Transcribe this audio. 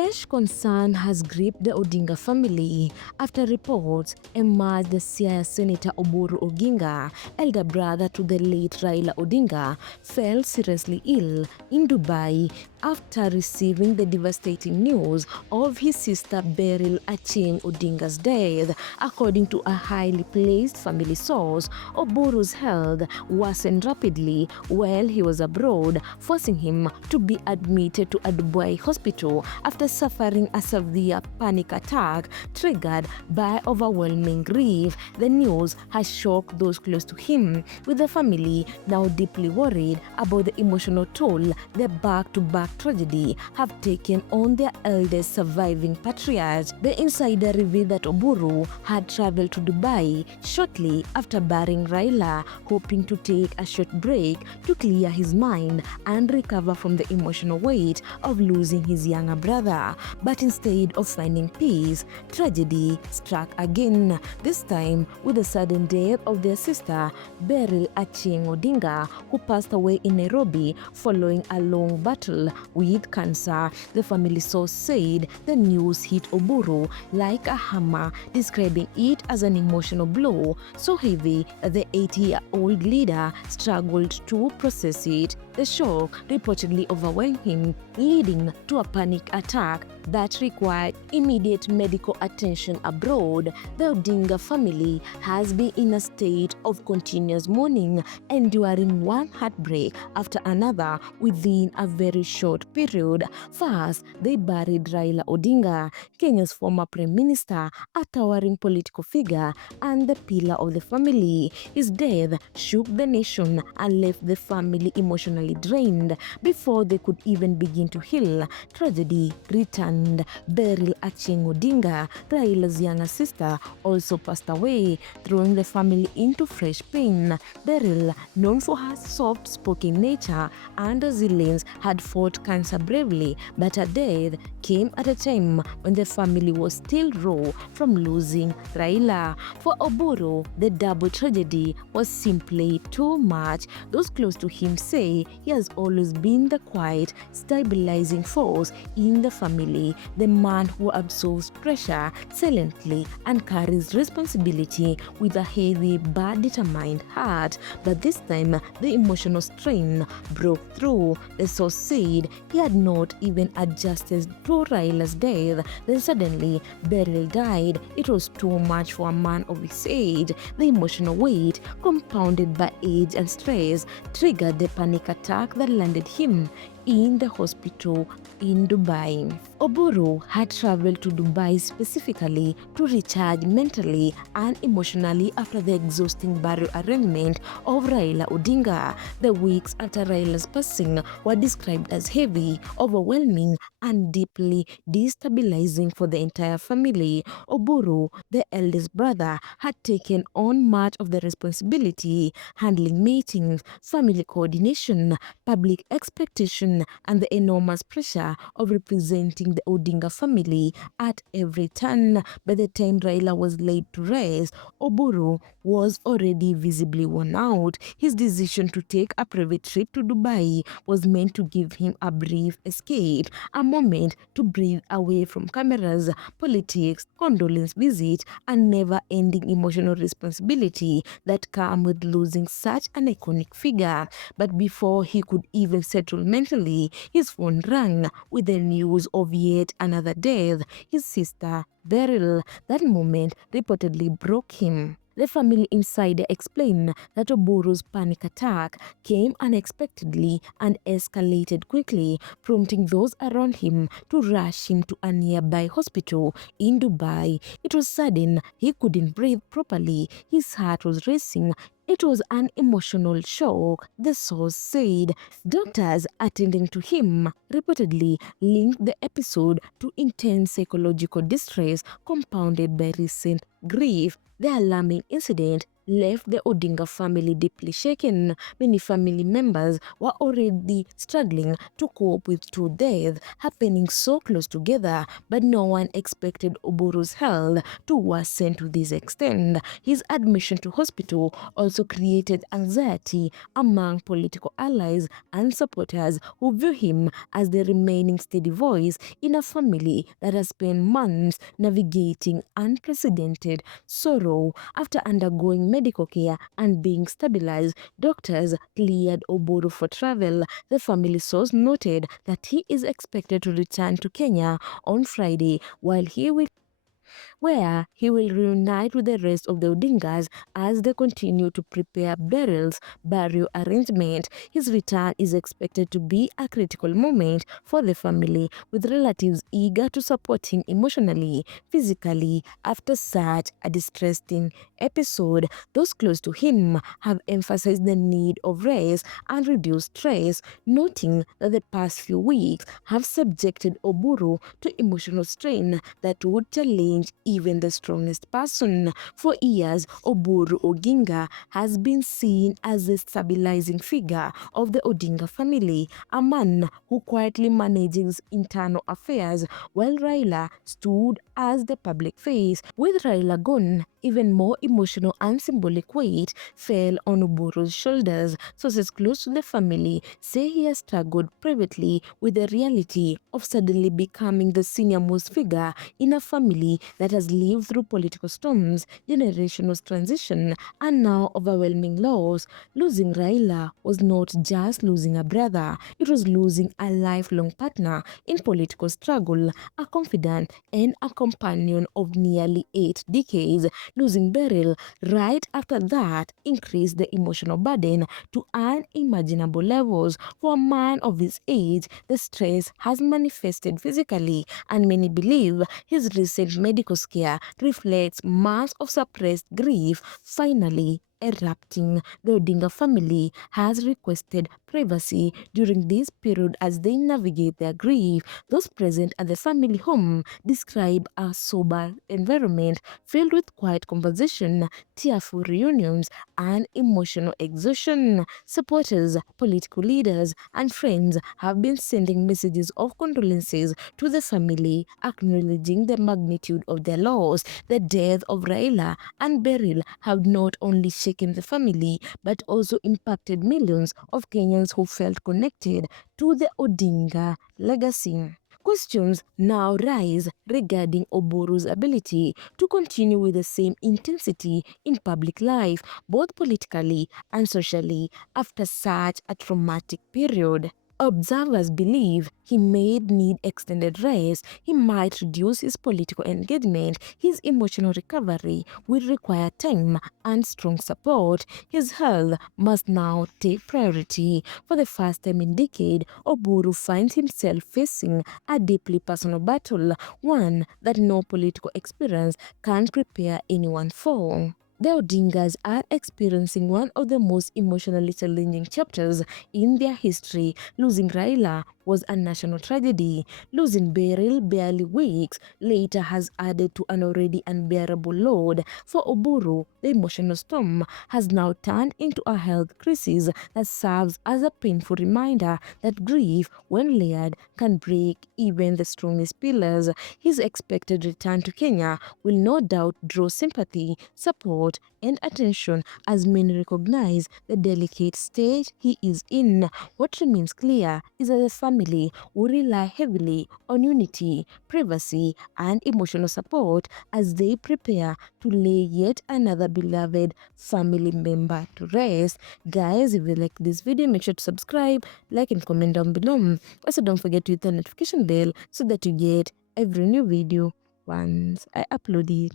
Fresh concern has gripped the Odinga family after reports emerged that Siaya Senator Oburu Oginga, elder brother to the late Raila Odinga, fell seriously ill in Dubai after receiving the devastating news of his sister Beryl Achieng Odinga's death. According to a highly placed family source, Oburu's health worsened rapidly while he was abroad, forcing him to be admitted to a Dubai hospital after suffering a severe panic attack triggered by overwhelming grief. The news has shocked those close to him, with the family now deeply worried about the emotional toll the back-to-back tragedy have taken on their eldest surviving patriarch. The insider revealed that Oburu had traveled to Dubai shortly after burying Raila, hoping to take a short break to clear his mind and recover from the emotional weight of losing his younger brother. But instead of finding peace, tragedy struck again, this time with the sudden death of their sister, Beryl Achieng Odinga, who passed away in Nairobi following a long battle with cancer. The family source said the news hit Oburu like a hammer, describing it as an emotional blow so heavy that the 80-year-old leader struggled to process it. The shock reportedly overwhelmed him, leading to a panic attack that required immediate medical attention abroad. The Odinga family has been in a state of continuous mourning, enduring one heartbreak after another within a very short period. First, they buried Raila Odinga, Kenya's former prime minister, a towering political figure and the pillar of the family. His death shook the nation and left the family emotionally drained. Before they could even begin to heal, tragedy returned. Beryl Achieng Odinga, Raila's younger sister, also passed away, throwing the family into fresh pain. Beryl, known for her soft-spoken nature and resilience, had fought cancer bravely, but her death came at a time when the family was still raw from losing Raila. For Oburu, the double tragedy was simply too much. Those close to him say he has always been the quiet, stabilizing force in the family, the man who absorbs pressure silently and carries responsibility with a heavy but determined heart. But this time, the emotional strain broke through. The source said he had not even adjusted to Raila's death. Then suddenly, Beryl died. It was too much for a man of his age. The emotional weight, compounded by age and stress, triggered the panic attack that landed him in the hospital in Dubai. Oburu had traveled to Dubai specifically to recharge mentally and emotionally after the exhausting burial arrangement of Raila Odinga. The weeks after Raila's passing were described as heavy, overwhelming, and deeply destabilizing for the entire family. Oburu, the eldest brother, had taken on much of the responsibility, handling meetings, family coordination, public expectation, and the enormous pressure of representing the Odinga family at every turn. By the time Raila was laid to rest, Oburu was already visibly worn out. His decision to take a private trip to Dubai was meant to give him a brief escape, a moment to breathe away from cameras, politics, condolence visits, and never-ending emotional responsibility that come with losing such an iconic figure. But before he could even settle mentally, his phone rang with the news of yet another death, his sister Beryl. That moment reportedly broke him. The family insider explained that Oburu's panic attack came unexpectedly and escalated quickly, prompting those around him to rush him to a nearby hospital in Dubai. It was sudden, he couldn't breathe properly, his heart was racing. It was an emotional shock, the source said. Doctors attending to him reportedly linked the episode to intense psychological distress compounded by recent grief. The alarming incident left the Odinga family deeply shaken. Many family members were already struggling to cope with two deaths happening so close together, but no one expected Oburu's health to worsen to this extent. His admission to hospital also created anxiety among political allies and supporters who view him as the remaining steady voice in a family that has spent months navigating unprecedented sorrow. After undergoing medical care and being stabilized, doctors cleared Oburu for travel. The family source noted that he is expected to return to Kenya on Friday, where he will reunite with the rest of the Odingas as they continue to prepare Beryl's burial arrangement. His return is expected to be a critical moment for the family, with relatives eager to support him emotionally, physically, after such a distressing episode. Those close to him have emphasized the need of rest and reduced stress, noting that the past few weeks have subjected Oburu to emotional strain that would challenge even the strongest person. For years, Oburu Oginga has been seen as the stabilizing figure of the Odinga family, a man who quietly manages internal affairs, while Raila stood as the public face. With Raila gone, even more emotional and symbolic weight fell on Oburu's shoulders. Sources close to the family say he has struggled privately with the reality of suddenly becoming the senior-most figure in a family that has lived through political storms, generational transition, and now overwhelming loss. Losing Raila was not just losing a brother, it was losing a lifelong partner in political struggle, a confidant and a companion of nearly 8 decades. Losing Beryl right after that increased the emotional burden to unimaginable levels. For a man of his age, the stress has manifested physically, and many believe his recent medical scare reflects months of suppressed grief finally erupting. The Odinga family has requested privacy during this period as they navigate their grief. Those present at the family home describe a sober environment filled with quiet conversation, tearful reunions, and emotional exhaustion. Supporters, political leaders, and friends have been sending messages of condolences to the family, acknowledging the magnitude of their loss. The death of Raila and Beryl have not only shaken the family but also impacted millions of Kenyans who felt connected to the Odinga legacy. Questions now rise regarding Oburu's ability to continue with the same intensity in public life, both politically and socially, after such a traumatic period. Observers believe he may need extended rest, he might reduce his political engagement, his emotional recovery will require time and strong support. His health must now take priority. For the first time in decade, Oburu finds himself facing a deeply personal battle, one that no political experience can prepare anyone for. The Odingas are experiencing one of the most emotionally challenging chapters in their history. Losing Raila was a national tragedy. Losing Beryl barely weeks later has added to an already unbearable load. For Oburu, the emotional storm has now turned into a health crisis that serves as a painful reminder that grief, when layered, can break even the strongest pillars. His expected return to Kenya will no doubt draw sympathy, support, and attention as many recognize the delicate stage he is in. What remains clear is that the family will rely heavily on unity, privacy, and emotional support as they prepare to lay yet another beloved family member to rest. Guys, if you like this video, make sure to subscribe, like, and comment down below. Also, don't forget to hit the notification bell so that you get every new video once I upload it.